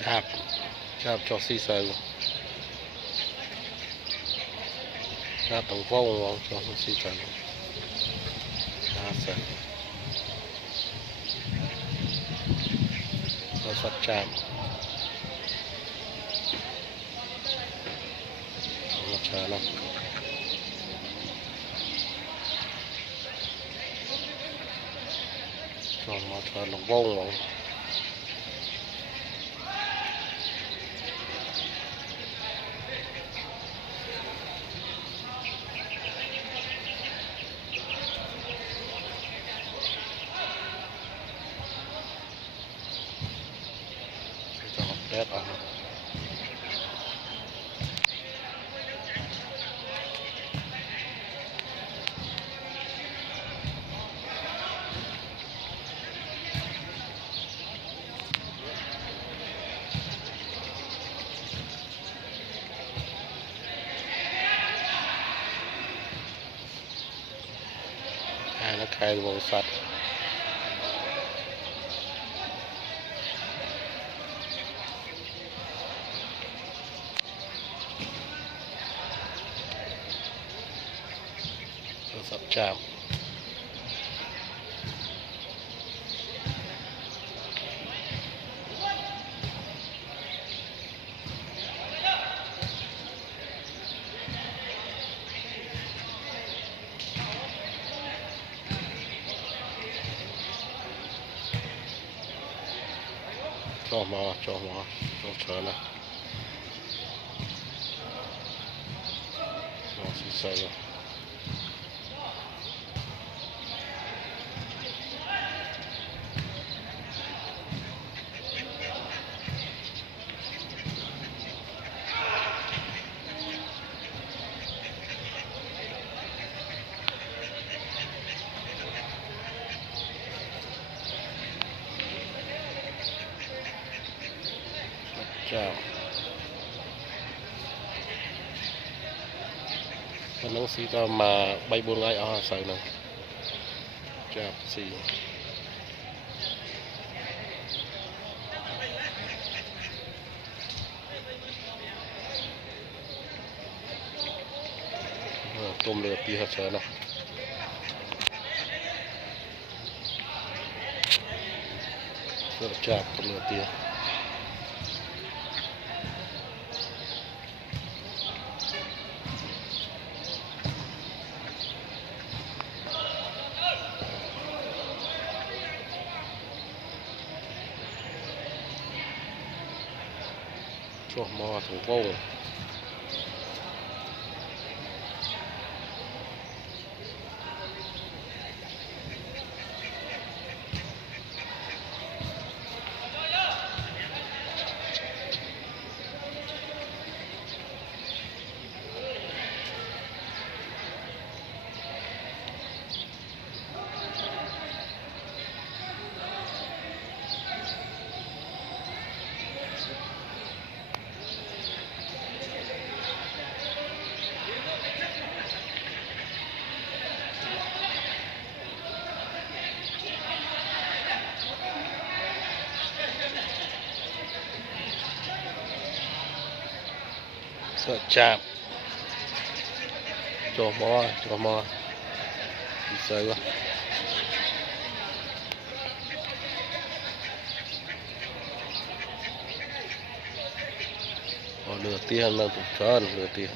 chạp chạp cho xì sờ chạp tầng vông cho xì sờ sờ nó sắt chạm nó chờ lắm cho nó chờ nó vông đẹp à. Nó khai vô sạch sắp chạm cho trở lại nó xì xờ rồi chào nó xí ra mà bay buông ai ở sợi này chào xí tôm lửa tia hạt sợi này rất là chào tôm lửa tia cho mò thủ vô sợ chạm cho mò đi sơi quá lừa tiền là tụt trơn lừa tiền